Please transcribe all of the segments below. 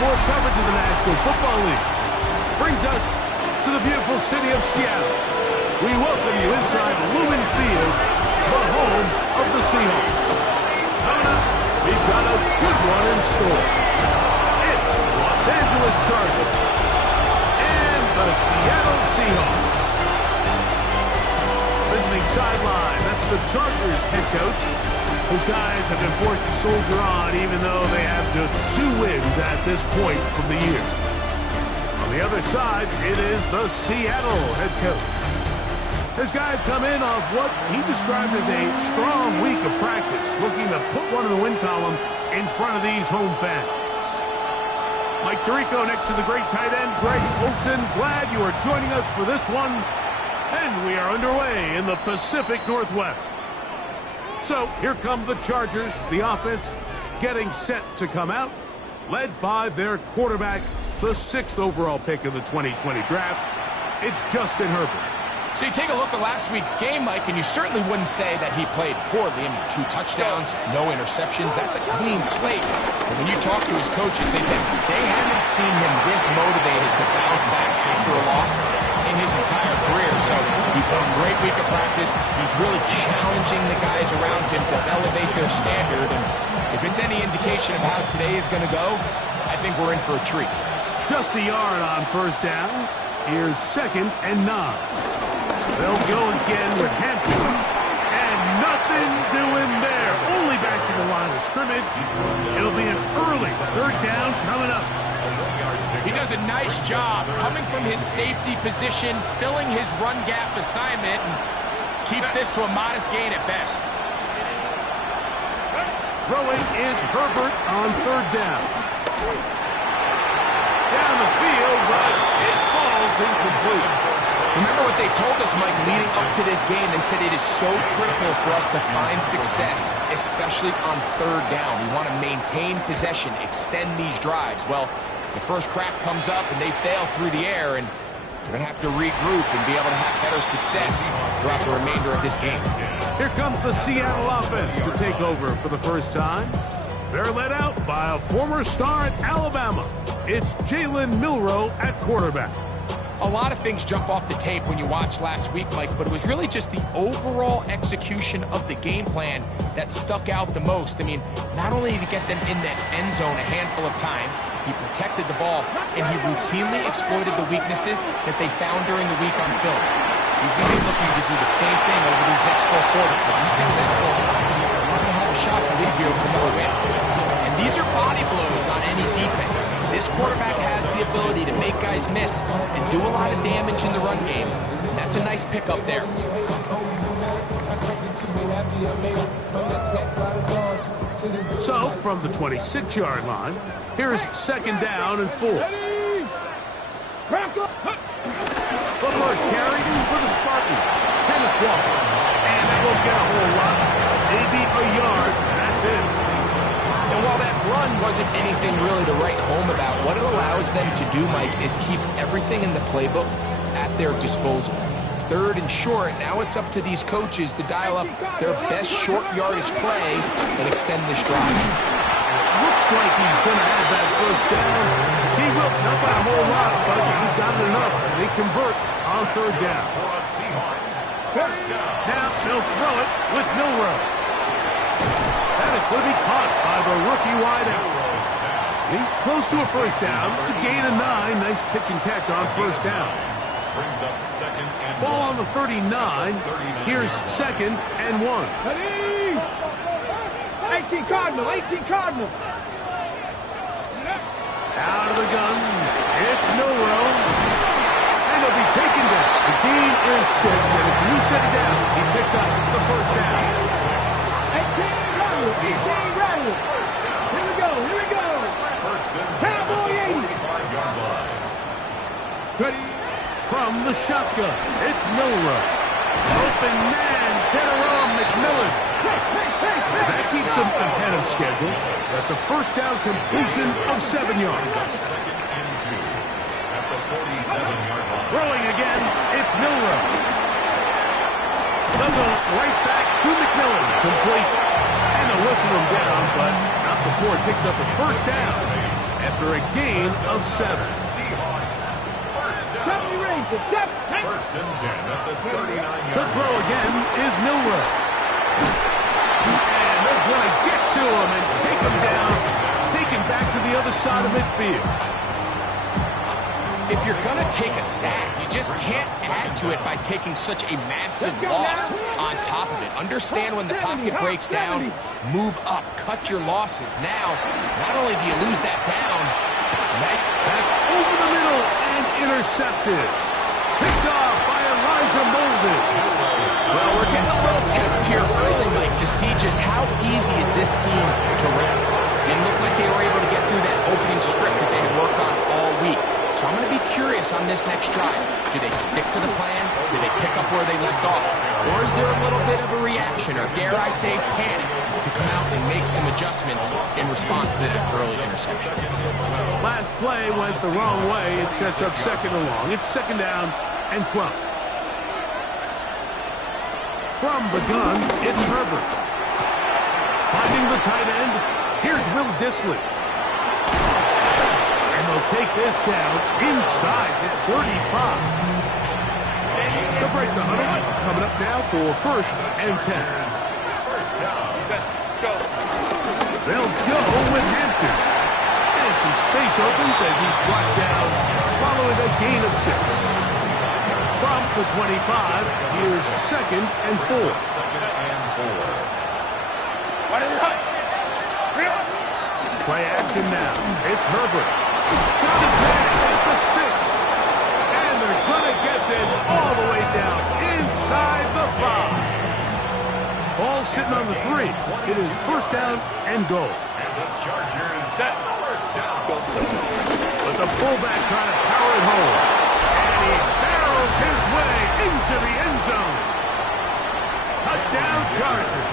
Sports coverage of the National Football League brings us to the beautiful city of Seattle. We welcome you inside Lumen Field, the home of the Seahawks. Coming up, we've got a good one in store. It's Los Angeles Chargers and the Seattle Seahawks. Visiting sideline, that's the Chargers head coach. Those guys have been forced to soldier on even though they have just 2 wins at this point from the year. On the other side, it is the Seattle head coach. His guys come in off what he described as a strong week of practice, looking to put one in the win column in front of these home fans. Mike Tirico next to the great tight end, Greg Olsen. Glad you are joining us for this one. And we are underway in the Pacific Northwest. So here come the Chargers, the offense getting set to come out, led by their quarterback, the 6th overall pick in the 2020 draft. It's Justin Herbert. So you take a look at last week's game, Mike, and you certainly wouldn't say that he played poorly. I mean, 2 touchdowns, no interceptions. That's a clean slate. But when you talk to his coaches, they said they haven't seen him this motivated to bounce back after a loss in his entire career. So he's had a great week of practice. He's really challenging the guys around him to elevate their standard. And if it's any indication of how today is going to go, I think we're in for a treat. Just a yard on first down. Here's 2nd and 9. They'll go again with Hampton. And nothing doing there. Only back to the line of scrimmage. It'll be an early 3rd down coming up. He does a nice job coming from his safety position, filling his run gap assignment, and keeps this to a modest gain at best. Throwing is Herbert on 3rd down. Down the field, but it falls incomplete. Remember what they told us, Mike, leading up to this game? They said it is so critical for us to find success, especially on 3rd down. We want to maintain possession, extend these drives. Well, the first crack comes up and they fail through the air, and they're going to have to regroup and be able to have better success throughout the remainder of this game. Here comes the Seattle offense to take over for the first time. They're led out by a former star at Alabama. It's Jalen Milroe at quarterback. A lot of things jump off the tape when you watch last week, Mike, but it was really just the overall execution of the game plan that stuck out the most. I mean, not only did he get them in the end zone a handful of times, he protected the ball, and he routinely exploited the weaknesses that they found during the week on film. He's going to be looking to do the same thing over these next 4 quarters. If he's successful, he's going to have a shot to leave here with another win. And these are body blows on any defense. This quarterback has the ability to make guys miss and do a lot of damage in the run game. That's a nice pickup there. So, from the 26-yard line, here's 2nd down and 4. The first carry for the Spartans, Kenneth Walker. And that won't get a whole lot. Maybe a yard, that's it. And while that run wasn't anything really to write home about, what it allows them to do, Mike, is keep everything in the playbook at their disposal. 3rd and short, now it's up to these coaches to dial up their best short yardage play and extend this drive. Looks like he's going to have that first down. He will, not by a whole lot, but he's got it enough. They convert on 3rd down. Now they'll throw it with Milroe. That is going to be caught by the rookie wideout. He's close to a first down. It's a gain of 9. Nice pitch and catch on first down. Brings up 2nd and 1. Ball on the 39. Here's 2nd and 1. 18 Cardinal, 18 Cardinal. Out of the gun. It's Milroe. And he'll be taken down. The gain is 6, and it's you set it down. He picked up the first down. 18 Cardinal, 18 Cardinal. Here we go, here we go. Cowboy 80. 45-yard line. Ready from the shotgun. It's Milroe. Open man, Teteron McMillan. That keeps him ahead of schedule. That's a first down completion of 7 yards. Second and 2 at the 47-yard line. Throwing again, it's Milroe. They'll go right back to McMillan. Complete. And they'll whistle him down, but not before it picks up a first down after a gain of 7. Seahawks. First down. First and 10 at the 39-yard To throw again is Milroe. And they're going to get to him and take him down, take him back to the other side of midfield. If you're going to take a sack, you just can't add to it by taking such a massive loss on top of it. Understand when the pocket breaks down, move up, cut your losses. Now, not only do you lose that down, that's over the middle and intercepted. Picked off by Elijah Molden. well, we're getting a little test here early, Mike, to see just how easy is this team to run. Didn't look like they were able to get through that opening script that they had worked on all week. So I'm going to be curious on this next drive. Do they stick to the plan? Do they pick up where they left off? Or is there a little bit of a reaction, or dare I say panic, to come out and make some adjustments in response to that early interception? Last play went the wrong way. It sets up second and long. It's second down and 12. From the gun, it's Herbert. Finding the tight end, here's Will Dissly. And they'll take this down inside the 35. They'll break the huddle. Coming up now for first and 10. First down. They'll go with Hampton. And some space opens as he's brought down following a gain of 6. From the 25, here's second and 4. Second and 4. Play action now. It's Herbert. Got his man at the 6. And they're going to get this all the way down inside the 5. Ball sitting on the 3. It is first down and goal. And the Chargers set first down. But the fullback trying to power it home. And he barrels his way into the end zone. Touchdown Chargers.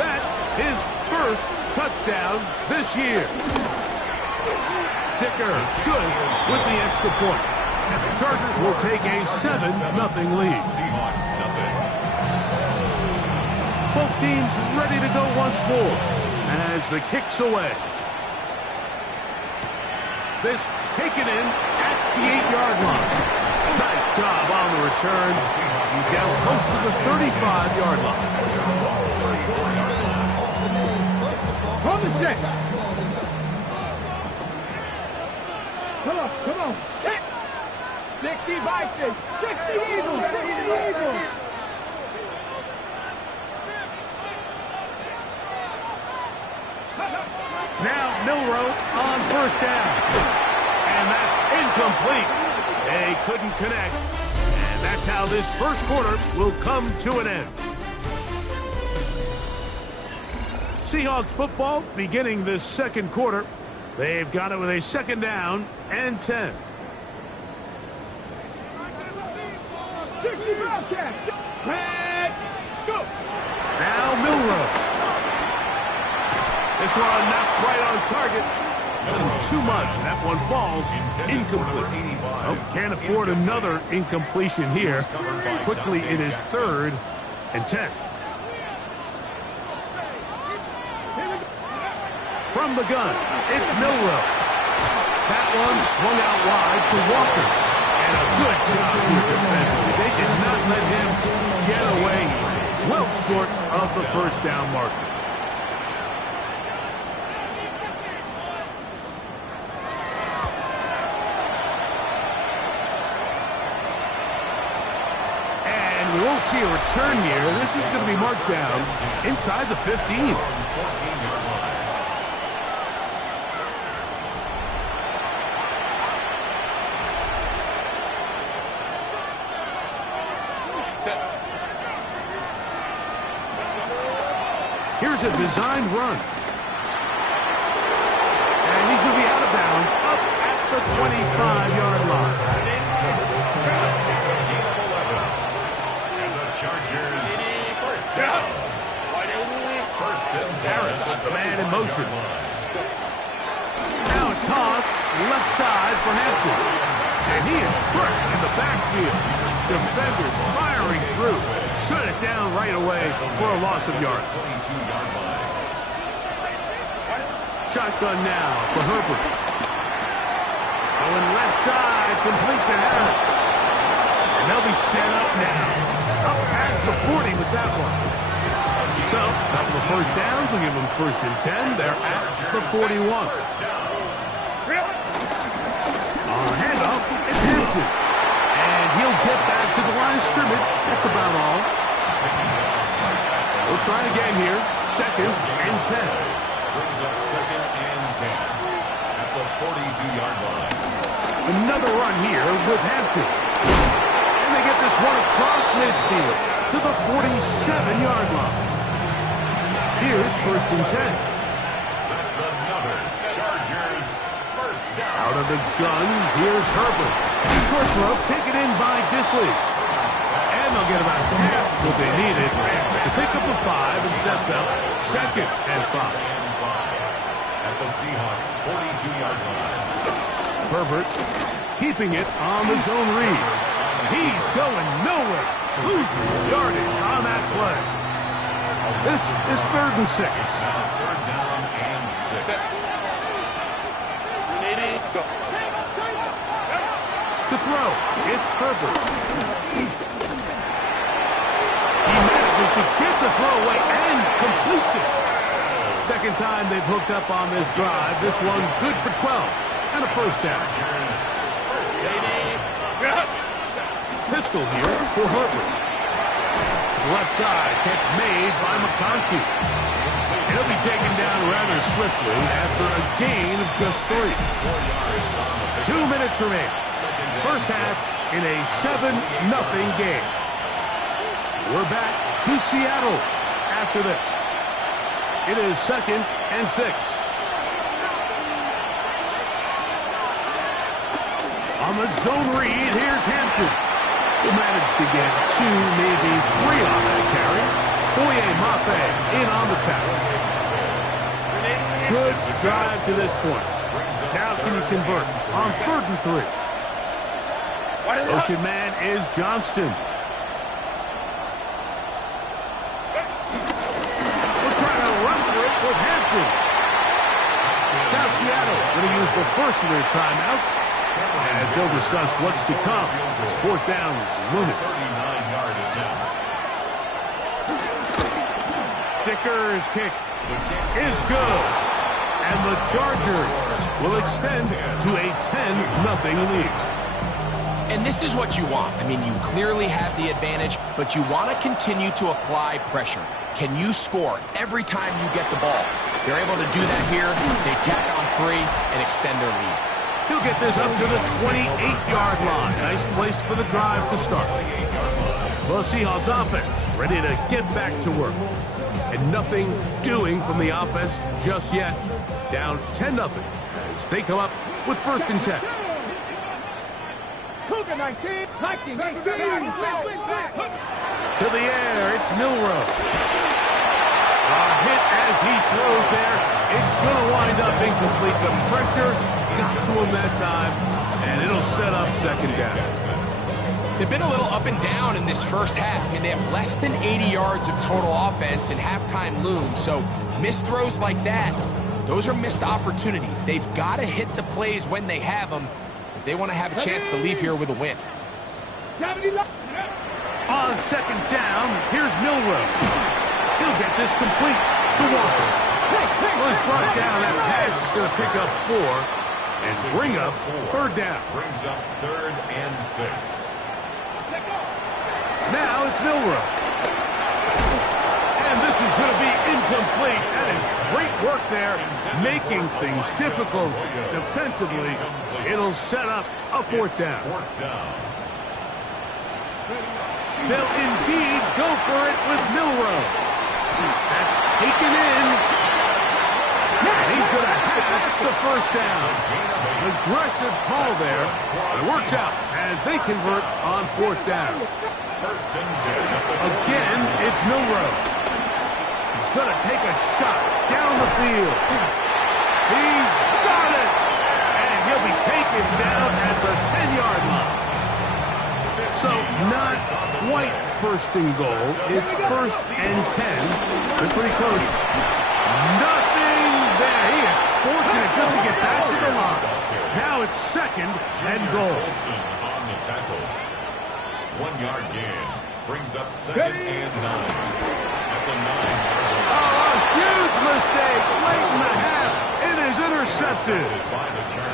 That is first touchdown this year. Dicker good with the extra point. And the Chargers will take a 7-0 lead. Seahawks nothing. Both teams ready to go once more as the kick's away. This taken in at the 8-yard line. Nice job on the return. He's down close to the 35-yard line. On the set. Come on. Hit. 60 Vikings. 60 Eagles. 60 Eagles. Now Milroe on first down. And that's incomplete. They couldn't connect. And that's how this first quarter will come to an end. Seahawks football beginning this second quarter. They've got it with a second down and 10. 60 Bobcats. Let's go. Now Milroe. This one not quite on target. Too much. That one falls incomplete. Oh, can't afford another incompletion here. Quickly, it is third and 10. From the gun, it's Milroe. That one swung out wide to Walker. And a good job here defensively. They did not let him get away. He's well short of the first down marker. And we won't see a return here. This is going to be marked down inside the 15. 14-yard line. Here's a designed run. And he's going to be out of bounds up at the 25-yard line. And the Chargers first down. motion. Now a toss, left side for Hampton. And he is crushed in the backfield. Defenders firing through. Shut it down right away for a loss of yards. Shotgun now for Herbert. Going left side, complete to Harris. And they'll be set up now. Up past the 40 with that one. So, couple of first downs will give them 1st and 10. They're at the 41. On the handoff, it's Hampton. And he'll get back to the line of scrimmage. That's about all. We'll try again here. 2nd and 10. Brings up 2nd and 10 at the 42-yard line. Another run here with Hampton. And they get this one across midfield to the 47-yard line. Here's 1st and 10. That's another Chargers first down. Out of the gun, here's Herbert. Short throw, taken in by Disley. And they'll get about half what they needed to pick up a 5 and sets up 2nd and 5. At the Seahawks 42-yard line. Herbert keeping it on the zone read. He's going nowhere. Losing yardage on that play. This is 3rd and 6. Now 3rd down and 6. To throw, it's Herbert. He manages to get the throw away and completes it. 2nd time they've hooked up on this drive. This one good for 12 and a 1st down. Pistol here for Herbert. Left side, catch made by McConkey. He'll be taken down rather swiftly after a gain of just 3. 2 minutes remain. First half in a 7-0 game. We're back to Seattle after this. It is 2nd and 6. On the zone read, here's Hampton. Who managed to get 2, maybe 3 on that carry. Boye Mafe in on the tackle. Good drive to this point. Now can you convert on 3rd and 3? Motion man is Johnston. We're trying to run for it with Hampton. Now Seattle going to use the first of their timeouts as they'll discuss what's to come. This 4th down is looming. 39-yard attempt. Dicker's kick is good. And the Chargers will extend to a 10-0 lead. And this is what you want. I mean, you clearly have the advantage, but you want to continue to apply pressure. Can you score every time you get the ball? They're able to do that here. They tack on 3 and extend their lead. He'll get this up to the 28-yard line. Nice place for the drive to start. The Seahawks offense ready to get back to work. And nothing doing from the offense just yet. Down 10-0 as they come up with 1st and 10. Cougar 19, 19, 19. To the air, it's Milroe. A hit as he throws there. It's going to wind up incomplete. The pressure got to him that time, and it'll set up 2nd down. They've been a little up and down in this first half. I mean, they have less than 80 yards of total offense and halftime looms. So missed throws like that, those are missed opportunities. They've got to hit the plays when they have them if they want to have a chance to leave here with a win. On 2nd down, here's Milroe. He'll get this complete to Walker. Well, he's brought down. That pass is going to pick up 4 and bring up 3rd down. Brings up 3rd and 6. Now it's Milroe. And this is going to be incomplete. That is great work there, making things difficult defensively. It'll set up a 4th down. They'll indeed go for it with Milroe. That's taken in. And he's going to have the 1st down. Aggressive call there. It works out as they convert on 4th down. 1st and 10. Again, it's Milroe. He's going to take a shot down the field. He's got it. And he'll be taken down at the 10-yard line. So not quite first and goal. It's first and 10. That's pretty close. Nothing there. He is fortunate just to get back to the line. Now it's second and goal. On the tackle. 1-yard gain brings up second and 9. At the 9-yard line. Oh, a huge mistake late in the half. It is intercepted.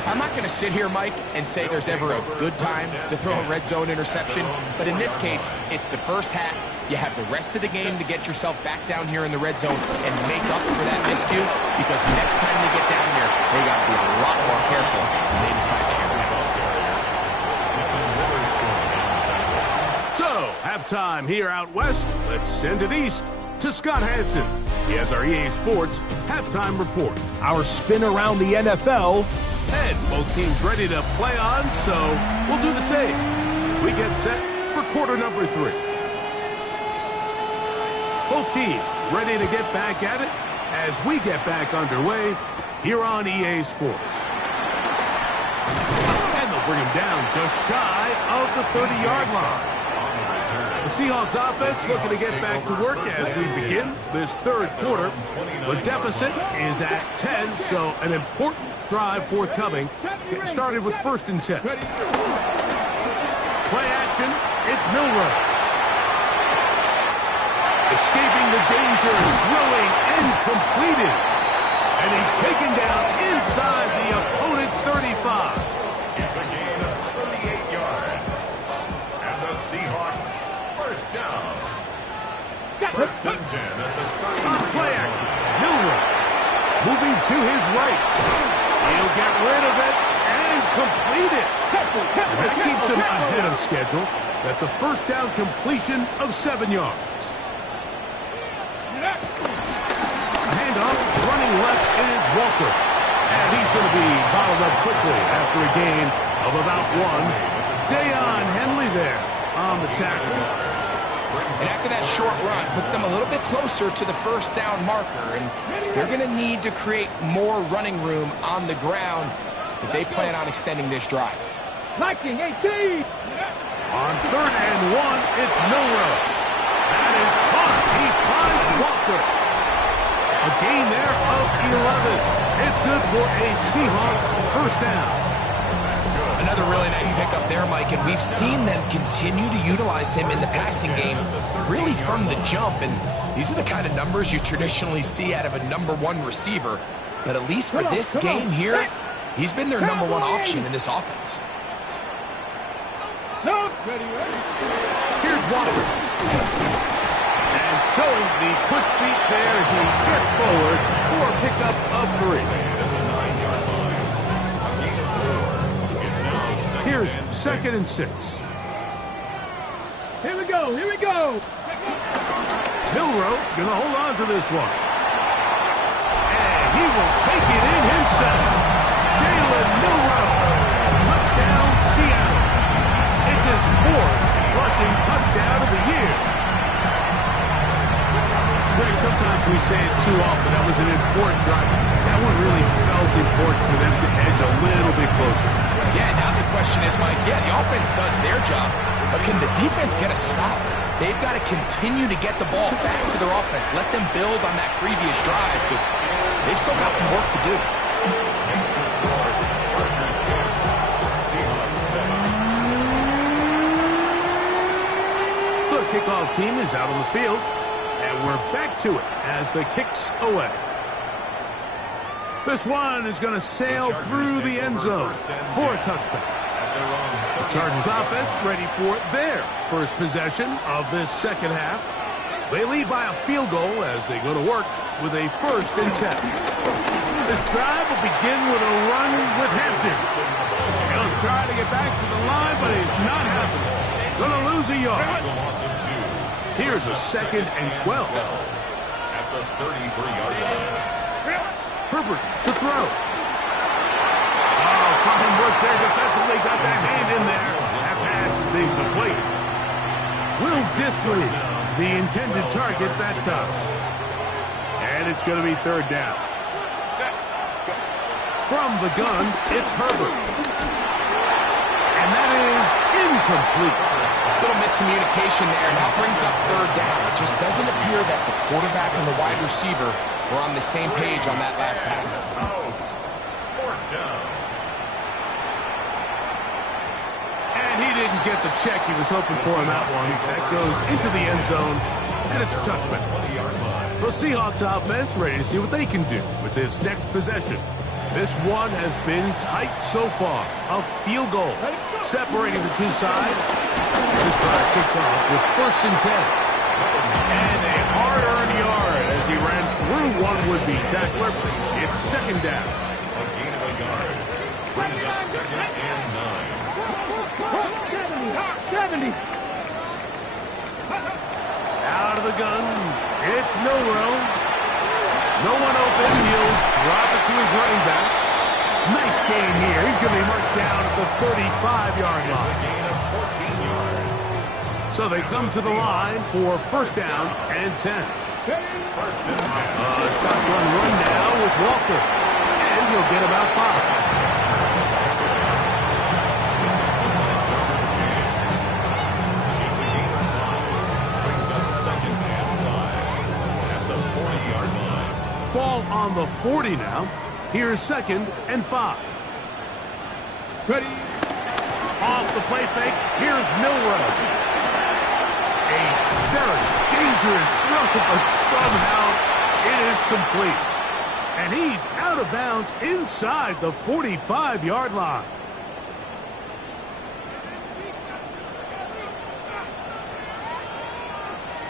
I'm not going to sit here, Mike, and say there's ever a good time to throw a red zone interception, but in this case, it's the first half. You have the rest of the game to get yourself back down here in the red zone and make up for that miscue, because next time they get down here, they got to be a lot more careful when they decide to air it out. So, halftime here out west. Let's send it east to Scott Hanson. He has our EA Sports halftime report. Our spin around the NFL. And both teams ready to play on, so we'll do the same as we get set for quarter number 3. Both teams ready to get back at it as we get back underway here on EA Sports. And they'll bring him down just shy of the 30-yard line. The Seahawks offense looking to get back to work as we begin this third quarter. The deficit is at 10, so an important drive forthcoming. Getting started with first and 10. Play action, it's Milroe. Escaping the danger, throwing incompleted. And he's taken down inside the opponent's 35. It's a gain of 38 yards. And the Seahawks first down. First and 10 at the 30. Play action, Milroe. Moving to his right. He'll get rid of it and complete it. That keeps him ahead of schedule. That's a first down completion of 7 yards. A handoff, running left is Walker. And he's going to be bottled up quickly after a gain of about 1. Deion Henley there on the tackle. And after that short run, puts them a little bit closer to the first down marker, and they're going to need to create more running room on the ground if they plan on extending this drive. Liking 18. On third and 1, it's Milroe. That is caught. He finds Walker. A gain there of 11. It's good for a Seahawks first down. Another really nice pickup there, Mike, and we've seen them continue to utilize him in the passing game really from the jump, and these are the kind of numbers you traditionally see out of a #1 receiver, but at least for this game here, he's been their #1 option in this offense. Here's Walker. And showing the quick feet there as he gets forward for a pickup of 3. Here's second and 6. Here we go. Here we go. Milroe going to hold on to this one. And he will take it in himself. Jalen Milroe. Touchdown, Seattle. It's his 4th rushing touchdown of the year. Greg, sometimes we say it too often. That was an important drive. That one really felt important for them to edge a little bit closer. Yeah, now the question is, Mike, the offense does their job, but can the defense get a stop? They've got to continue to get the ball back to their offense. Let them build on that previous drive because they've still got some work to do. The kickoff team is out on the field, and we're back to it as the kick's away. This one is going to sail through the end zone for a touchback. The Chargers offense ready for their first possession of this second half. They lead by a field goal as they go to work with a first and 10. This drive will begin with a run with Hampton. He'll try to get back to the line, but it's not happening. Going to lose a yard. Here's a second and 12. At the 33-yard line. Herbert to throw. Oh, fine work there defensively. Got that hand in there. That pass is incomplete. Will Dissly, the intended target that time. and it's going to be third down. From the gun, it's Herbert. And that is incomplete. Little miscommunication there, and that brings up third down. It just doesn't appear that the quarterback and the wide receiver were on the same page on that last pass. Out. Fourth down. And he didn't get the check he was hoping for on that one. That goes into the end zone, and it's a touchback. 20-yard line. The Seahawks offense ready to see what they can do with this next possession. This one has been tight so far. A field goal separating the two sides. This drive kicks off with 1st and 10. And a hard-earned yard as he ran through one would-be tackler. It's 2nd down. A gain of a yard. Brings up 2nd and 9. 70. Out of the gun. It's Milroe. No one open. He'll drop it to his running back. Nice game here. He's going to be marked down at the 35-yard It's a line. gain of 14 yards. So they come to the line for 1st down and 10. 1st and 10. Shotgun run now with Walker. And he'll get about 5. It's a gain of 5. Brings up 2nd and 5. At the 40-yard line. Ball on the 40 now. Here's 2nd and 5. Ready. Off the play fake. Here's Milroe. A very dangerous throw, but somehow it is complete. And he's out of bounds inside the 45-yard line.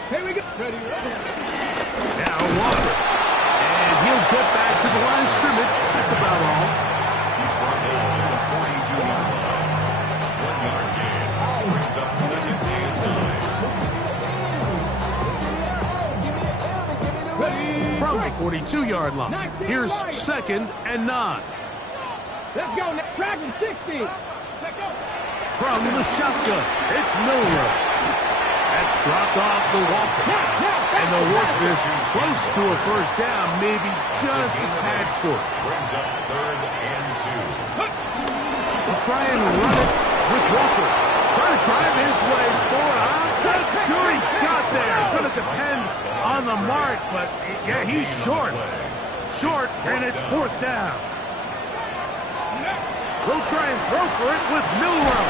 Here we go. Ready. Now Walker. And he'll get back to the line of scrimmage. That's about all. He's brought down at the 42-yard line. 1-yard gain. Brings up 2nd and 9. Ready. From the 42-yard line. Here's 2nd and 9. Let's go. Next tracking 60. Let's go. From the shotgun, it's Milroe. That's dropped off for Walker. And they'll work this close to a 1st down, maybe just a tad short. Brings up 3rd and 2. They'll try and run it with Walker. Trying to drive his way forward. I'm not sure he got there. Going to depend on the mark, but yeah, he's short. Short, and it's 4th down. They'll try and throw for it with Milroe.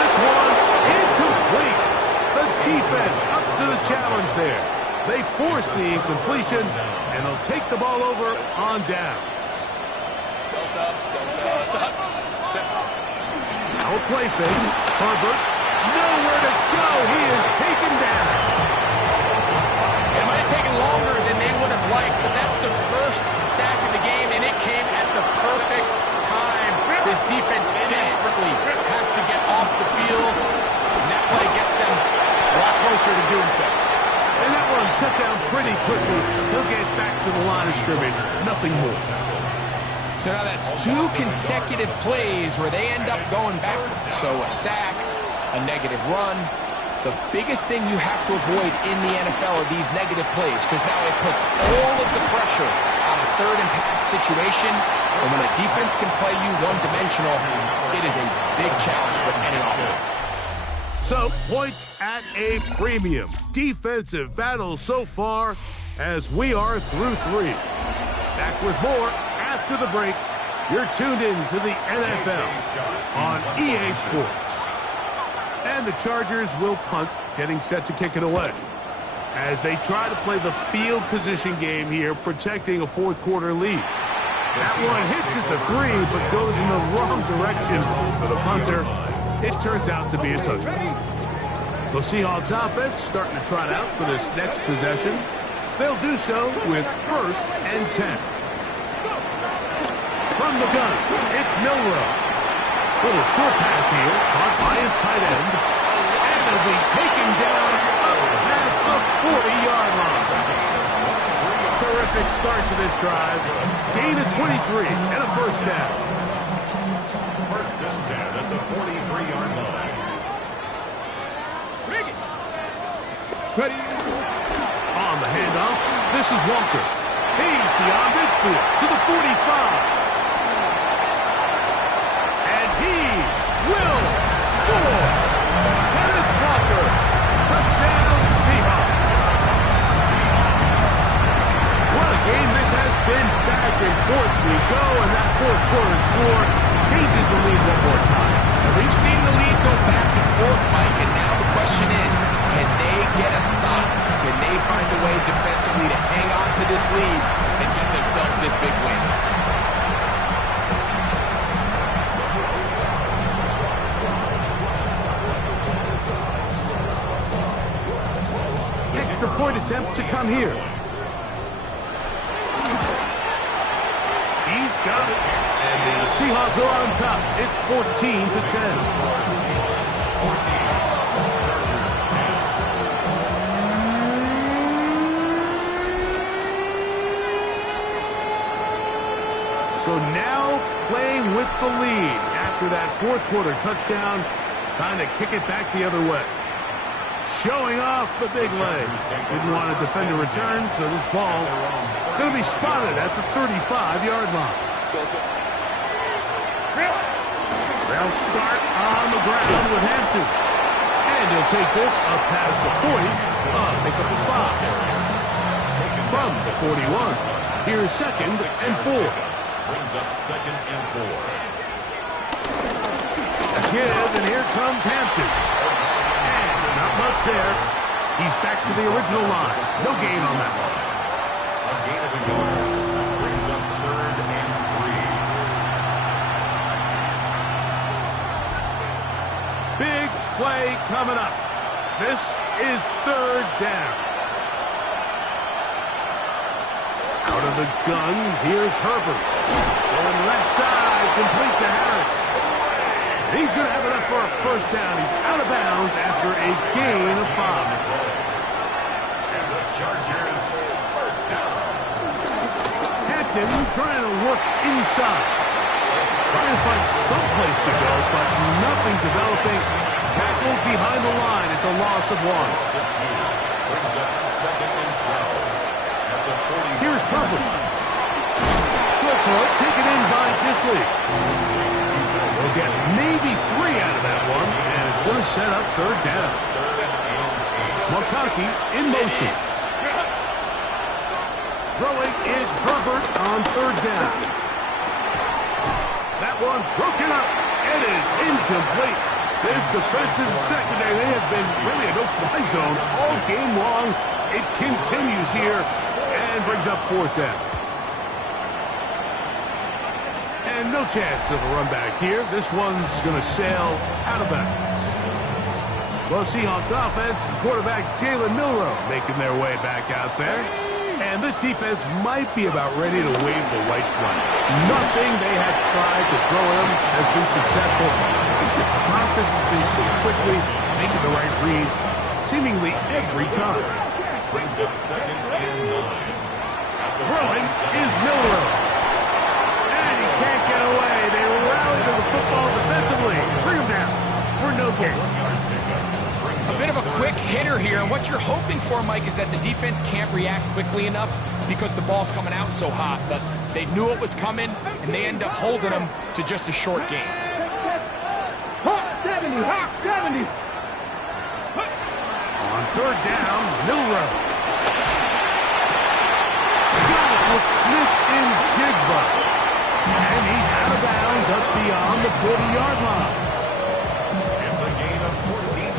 This one incomplete. The defense up to the challenge there. They force the incompletion, and they'll take the ball over on down. Now a play fake. Herbert, nowhere to go. He is taken down. It might have taken longer than they would have liked, but that's the first sack of the game, and it came at the perfect time. This defense desperately has to get off the field, and that play gets them a lot closer to doing so. And that one shut down pretty quickly. He'll get back to the line of scrimmage. Nothing more. So now that's 2 consecutive plays where they end up going backwards. So a sack, a negative run. The biggest thing you have to avoid in the NFL are these negative plays, because now it puts all of the pressure on a 3rd and pass situation. And when a defense can play you one-dimensional, it is a big challenge for any offense. So, points at a premium. Defensive battle so far as we are through 3. Back with more after the break. You're tuned in to the NFL on EA Sports. And the Chargers will punt, getting set to kick it away. As they try to play the field position game here, protecting a 4th quarter lead. That one hits at the 3, but goes in the wrong direction for the punter. It turns out to be a touchdown. The Seahawks offense starting to trot out for this next possession. They'll do so with 1st and 10. From the gun, it's Milroe. Little short pass here, caught by his tight end. And it'll be taken down up past the 40-yard line. Terrific start to this drive. Gain of 23 and a 1st down. 1st and 10 at the 43-yard line. Ready. On the handoff. This is Walker. He's beyond midfield to the 45. And he will score. Kenneth Walker. Touchdown Seahawks. What a game this has been. Back and forth we go, and that fourth quarter score changes the lead one more time. And we've seen the lead go back and forth, Mike, and now the question is, can they get a stop? Can they find a way defensively to hang on to this lead and get themselves this big win? Extra point attempt to come here. He's got it. And the Seahawks are on top. It's 14-10. So now playing with the lead after that fourth quarter touchdown, trying to kick it back the other way. Showing off the big leg. Didn't want to defend a return, so this ball going to be spotted at the 35-yard line. They'll start on the ground with Hampton. And he'll take this up past the 40. Pick up the 5. From the 41. Here's 2nd and 4. Brings up 2nd and 4. A give, and here comes Hampton. And not much there. He's back to the original line. No gain on that one. A gain of a yard. Brings up 3rd and 3. Big play coming up. This is 3rd down. Out of the gun, here's Herbert. Going left side, complete to Harris. And he's going to have enough for a first down. He's out of bounds after a gain of 5. And the Chargers first down. Hampton trying to work inside. Trying to find some place to go, but nothing developing. Tackled behind the line. It's a loss of 1. Brings up 2nd and 12. At the 40. Here's Herbert. Short throw, taken in by Disley. We'll get maybe 3 out of that one, and it's going to set up 3rd down. McConkey in motion. Throwing is Herbert on 3rd down. That one broken up. It is incomplete. This defensive secondary, they have been really a no-fly zone all game long. It continues here and brings up 4th down. And no chance of a run back here. This one's going to sail out of bounds. Well, Seahawks offense, quarterback Jalen Milroe making their way back out there. And this defense might be about ready to wave the white flag. Nothing they have tried to throw at him has been successful. He just processes things so quickly, making the right read seemingly every time. Brings up 2nd and 9. Throwing is Milroe. And he can't get away. They rally to the football defensively. Bring him down for no gain. A bit of a quick hitter here, and what you're hoping for, Mike, is that the defense can't react quickly enough because the ball's coming out so hot, but they knew it was coming, and they end up holding them to just a short game. Hawk 70, Hawk 70. On 3rd down, Milroe. Got it with Smith in Jigba. And he's out of bounds up beyond the 40-yard line.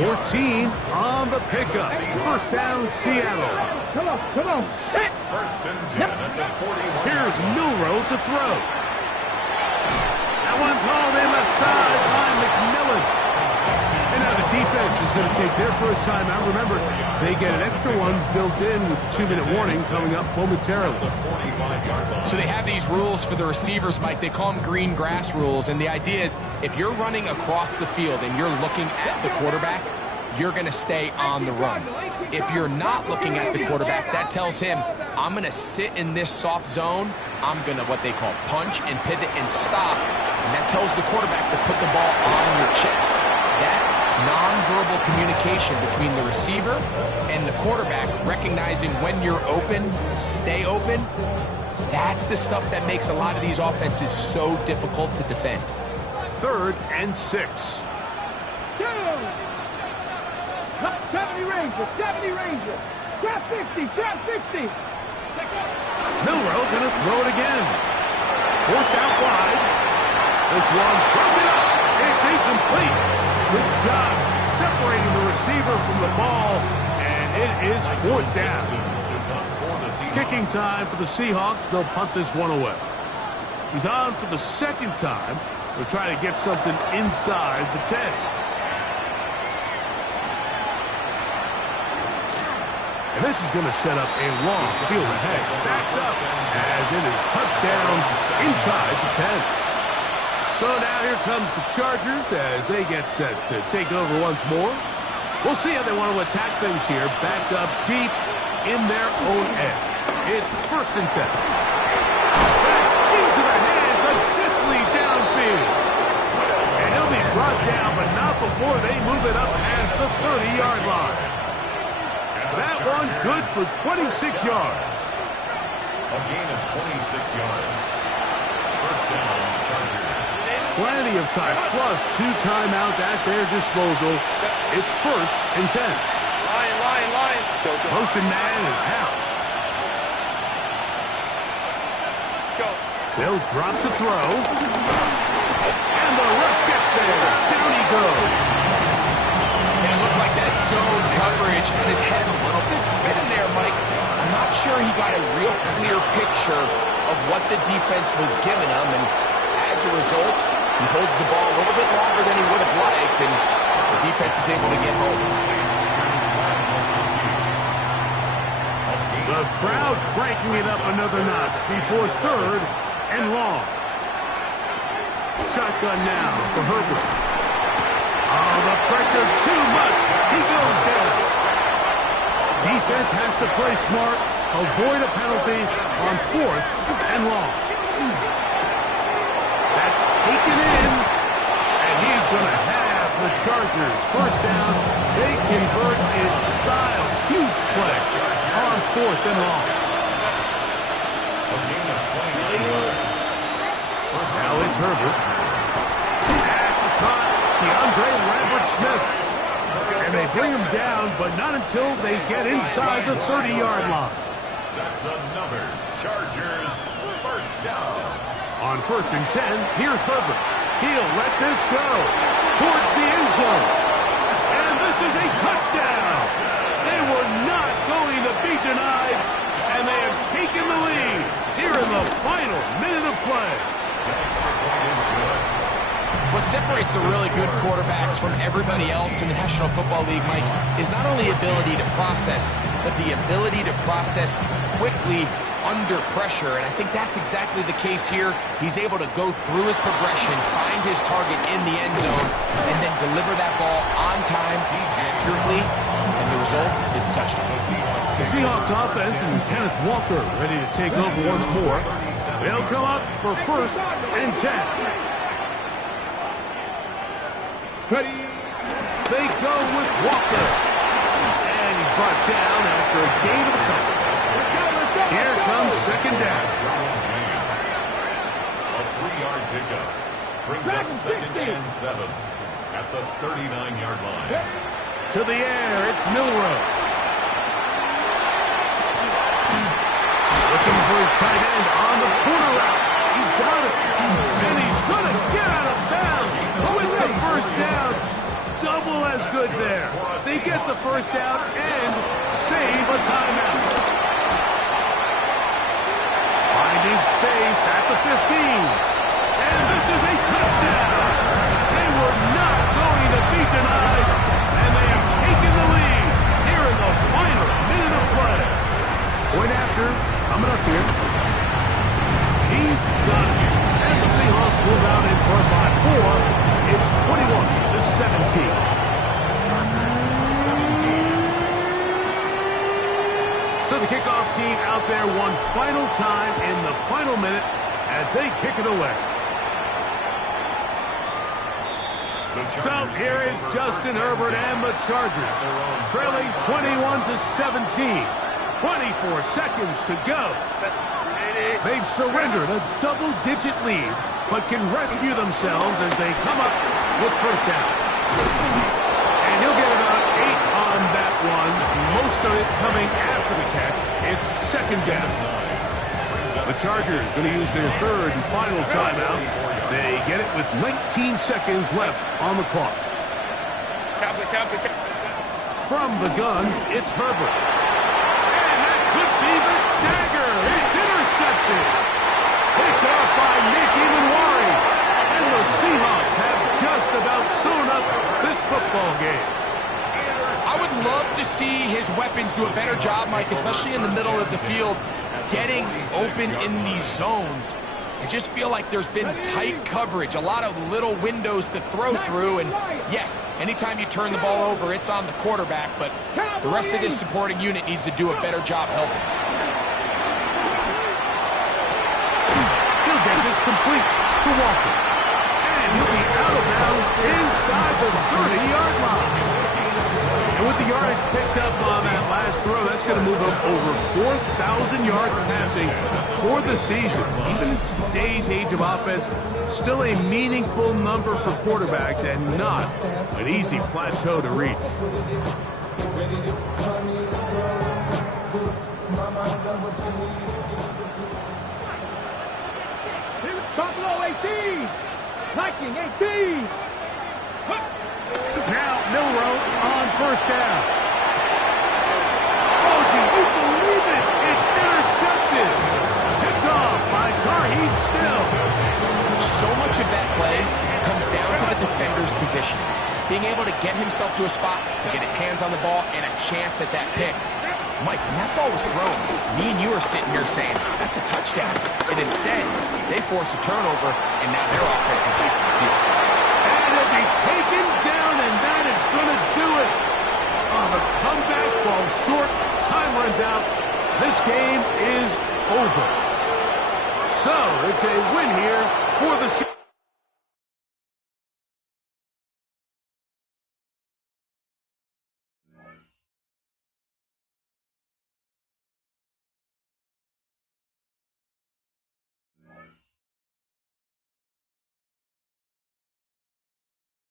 14 on the pickup. First down, Seattle. Come on, come on. Hit. 1st and 10 at the 41. Here's Milroe to throw. That one's hauled in left side by McMillan. And now the defense is going to take their first time out. Remember, they get an extra one built in with 2-minute warning coming up momentarily. So they have these rules for the receivers, Mike. They call them green grass rules. And the idea is if you're running across the field and you're looking at the quarterback, you're going to stay on the run. If you're not looking at the quarterback, that tells him, I'm going to sit in this soft zone. I'm going to, what they call, punch and pivot and stop. And that tells the quarterback to put the ball on your chest. That nonverbal communication between the receiver and the quarterback, recognizing when you're open, stay open. That's the stuff that makes a lot of these offenses so difficult to defend. 3rd and 6. Top 70 Rangers, 70 Rangers. Trap 50, trap 50. Milroe going to throw it again. Forced out wide. This one broken up. It's incomplete. Good job separating the receiver from the ball, and it is 4th down. Kicking time for the Seahawks. They'll punt this one away. He's on for the 2nd time. They'll try to get something inside the 10. And this is going to set up a long field ahead. Backed up as it is touchdown inside the 10. So now here comes the Chargers as they get set to take over once more. We'll see how they want to attack things here. Backed up deep in their own end. It's 1st and 10. That's into the hands of Disley downfield. And he'll be brought down, but not before they move it up past the 30-yard line. That one good for 26 yards. A gain of 26 yards. 1st down, Chargers. Plenty of time, plus 2 timeouts at their disposal. It's 1st and 10. Line. Motion man is House. They'll drop to throw. And the rush gets there. Down he goes. It looked like that zone coverage had his head a little bit spinning there, Mike. I'm not sure he got a real clear picture of what the defense was giving him, and as a result, he holds the ball a little bit longer than he would have liked, and the defense is able to get home. The crowd cranking it up another notch before 3rd and long. Shotgun now for Herbert. Oh, the pressure too much. He goes down. Defense has to play smart, avoid a penalty on 4th and long. That's taken in, and he's going to have the Chargers. 1st down, they convert in style. Huge play on 4th and long. A gain of 29 yards. Now it's Herbert. Pass is caught. DeAndre Lambert-Smith. And they bring him down, but not until they get inside the 30-yard line. That's another Chargers 1st down. On 1st and 10, here's Herbert. He'll let this go towards the end zone. And this is a touchdown. They were not going to be denied, and they have taken the lead here in the final minute of play. What separates the really good quarterbacks from everybody else in the National Football League, Mike, is not only ability to process, but the ability to process quickly under pressure. And I think that's exactly the case here. He's able to go through his progression, find his target in the end zone, and then deliver that ball on time, accurately, and the result is a touchdown. The Seahawks offense and Kenneth Walker ready to take over once more. They'll come up for 1st and 10. Ready. They go with Walker. And he's brought down after a gain of a couple. Here comes 2nd down. A 3-yard pickup brings up 2nd and 7 at the 39-yard line. To the air, it's Milroe. Looking for his tight end on the corner route. He's got it. And he's going to get out of bounds with the 1st down. Double as good there. They get the 1st down and save a timeout. Finding space at the 15. And this is a touchdown. They were not going to be denied, and they have taken the lead here in the final minute of play. Point after, coming up here. He's done it. And the Seahawks move out in front by 4. It's 21-17. So the kickoff team out there one final time in the final minute as they kick it away. So here is Justin Herbert and the Chargers, trailing 21-17. 24 seconds to go. They've surrendered a double-digit lead, but can rescue themselves as they come up with first down. And he'll get about 8 on that one, most of it coming after the catch. It's second down. The Chargers going to use their third and final timeout. They get it with 19 seconds left on the clock. From the gun, it's Herbert. And that could be the dagger. It's intercepted. Picked off by Nick Emanwari. And the Seahawks have just about sewn up this football game. I would love to see his weapons do a better job, Mike, especially in the middle of the field, getting open in these zones. I just feel like there's been tight coverage, a lot of little windows to throw through, and yes, anytime you turn the ball over, it's on the quarterback, but the rest of this supporting unit needs to do a better job helping. He'll get this complete to Walker. And he'll be out of bounds inside the 30-yard line. And with the yardage picked up on that last throw, that's going to move up over 4,000 yards passing for the season. Even in today's age of offense, still a meaningful number for quarterbacks and not an easy plateau to reach. Buffalo 18. Viking 18. Now Milroe on first down. Oh, do you believe it? It's intercepted. Picked off by Tarheeb Still. So much of that play comes down to the defender's position. Being able to get himself to a spot, to get his hands on the ball, and a chance at that pick. Mike, when that ball was thrown, me and you are sitting here saying, that's a touchdown. And instead, they force a turnover, and now their offense is back in the field. And it'll be taken down, and that is going to do it. Oh, the comeback falls short. Time runs out. This game is over. So, it's a win here